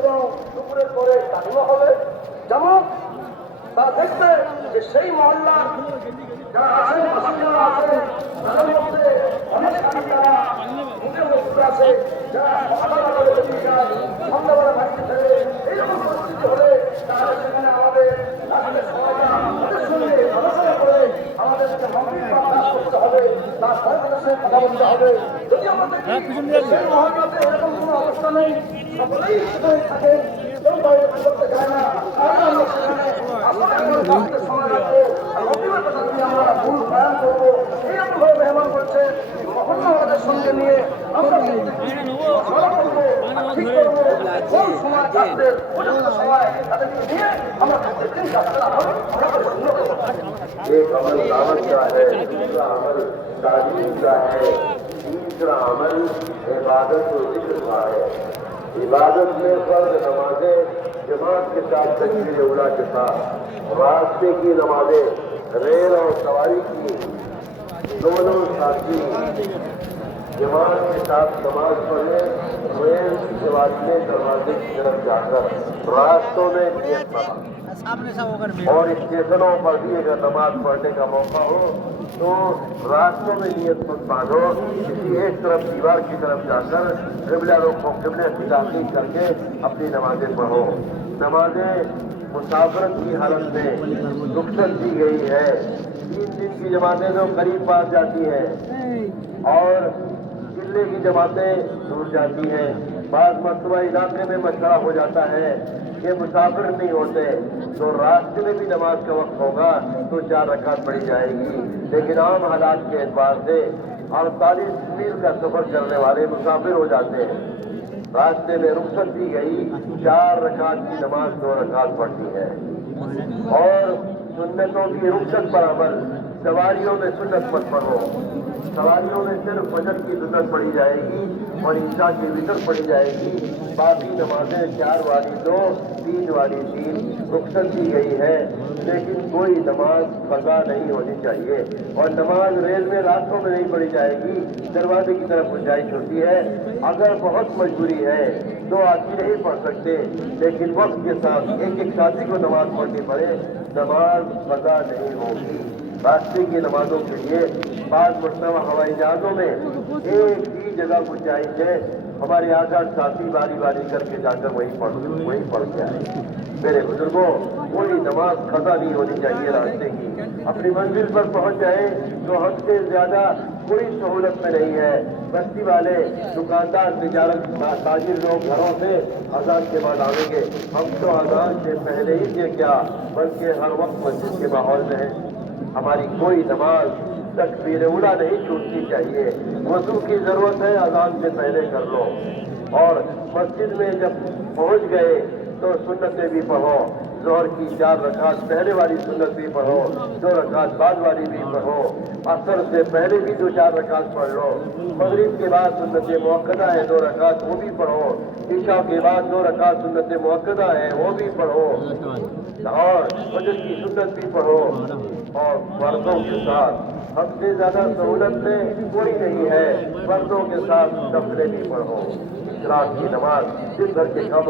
এবং দুপুরের পরে কালিমা হবে যেমন তা দেখতে যে সেই মহল্লার যারা আছেন অনেক মুখে বসে আছে যারা হবে তার কথা বলতে হবে। যদি আমাদের সেই এরকম কোনো অবস্থা নেই সকলেই সেখানে থাকেন কেউ বাইরে করতে চায় না। তাহলে আমরা সেখানে আসলে সময় রাখব আর অতিরিক্ত কথা যদি আমরা ভুল বয়ান করব এইরকম ভাবে করছে মহল্লা আমাদের সঙ্গে নিয়ে আমরা ভালো করব ঠিক করব কোন সময় থাকবে পর্যন্ত সময় তাদেরকে নিয়ে আমরা প্রত্যেকদিন যাত্রা হবে। ایک عمل دعوت کا ہے دوسرا عمل تعلیم کا ہے تیسرا عمل عبادت و ذکر کا ہے عبادت میں فرض نمازیں جماعت کے ساتھ تقریر اولا کے ساتھ راستے کی نمازیں ریل اور سواری کی دونوں ساتھی جماعت کے ساتھ نماز پڑھے ٹرین جماعت میں دروازے کی طرف جا کر راستوں میں نیت اور اسٹیشنوں پر بھی اگر نماز پڑھنے کا موقع ہو، تو راستوں میں نیت مت باندھو کسی ایک طرف دیوار کی طرف جا کر قبلہ رخ کو قبلے کی تاخیر کر کے اپنی نمازیں پڑھو۔ نمازیں مسافرت کی حالت میں رخصت دی گئی ہے۔ تین دن کی جماعتیں تو قریب پاس جاتی ہیں۔ اور سلسلے کی جماعتیں ٹوٹ جاتی ہیں۔ بعض مرتبہ علاقے میں مشورہ ہو جاتا ہے کہ مسافر نہیں ہوتے، تو راستے میں بھی نماز کا وقت ہوگا تو چار رکعت پڑی جائے گی۔ لیکن عام حالات کے اعتبار سے اڑتالیس میل کا سفر کرنے والے مسافر ہو جاتے ہیں۔ راستے میں رخصت دی گئی چار رکعت کی نماز دو رکعت پڑتی ہے۔ اور سنتوں کی رخصت پر عمل سواریوں میں سنت مت پڑھو۔ سواریوں میں صرف فجر کی سنت پڑھی جائے گی اور عشاء کی وطر پڑھی جائے گی۔ باقی نمازیں چار والی دو، تین والی تین۔ رخصت دی گئی ہے، لیکن کوئی نماز قضا نہیں ہونی چاہیے۔ اور نماز ریل میں راستوں میں نہیں پڑھی جائے گی، دروازے کی طرف گنجائش ہوتی ہے۔ اگر بہت مجبوری ہے تو آدمی نہیں پڑھ سکتے، لیکن وقت کے ساتھ ایک ایک ساتھی کو نماز پڑھنی پڑے، نماز قضا نہیں ہوگی۔ راستے کی نمازوں کے لیے بعض مرتبہ ہوائی جہازوں میں ایک ہی جگہ کو ہے۔ ہمارے آزاد ساتھی باری باری کر کے جا کر وہیں پڑھ وہیں پڑھ کے آئے میرے بزرگوں کوئی نماز خطا نہیں ہونی چاہیے راستے کی۔ اپنی منزل پر پہنچ جائیں تو حد سے زیادہ کوئی سہولت میں نہیں ہے۔ بستی والے، دکاندار، تجارت تاجر لوگ گھروں سے آزاد کے بعد آئیں گے۔ ہم تو آزاد سے پہلے ہی یہ کیا؟ بلکہ ہر وقت مسجد کے ماحول میں ہیں۔ ہماری کوئی نماز تکبیر اولا نہیں چھوٹنی چاہیے۔ وضو کی ضرورت ہے، اذان سے پہلے کر لو۔ اور مسجد میں جب پہنچ گئے تو سنتیں بھی پڑھو۔ زہر کی چار رکعت پہلے والی سنت بھی پڑھو، دو رکعت بعد والی بھی پڑھو۔ اثر سے پہلے بھی دو چار رکعت پڑھ لو۔ مغرب کے بعد سنت موقع ہے، دو رکعت وہ بھی پڑھو۔ عشاء کے بعد دو رکعت سنت موقع ہے، وہ بھی پڑھو۔ اور فجر کی سنت بھی پڑھو۔ اور فردوں کے ساتھ۔ ہم سے زیادہ سہولتیں کوئی نہیں ہے۔ فردوں کے ساتھ تفریح بھی پڑھو رات کی نماز دن بھر کے کم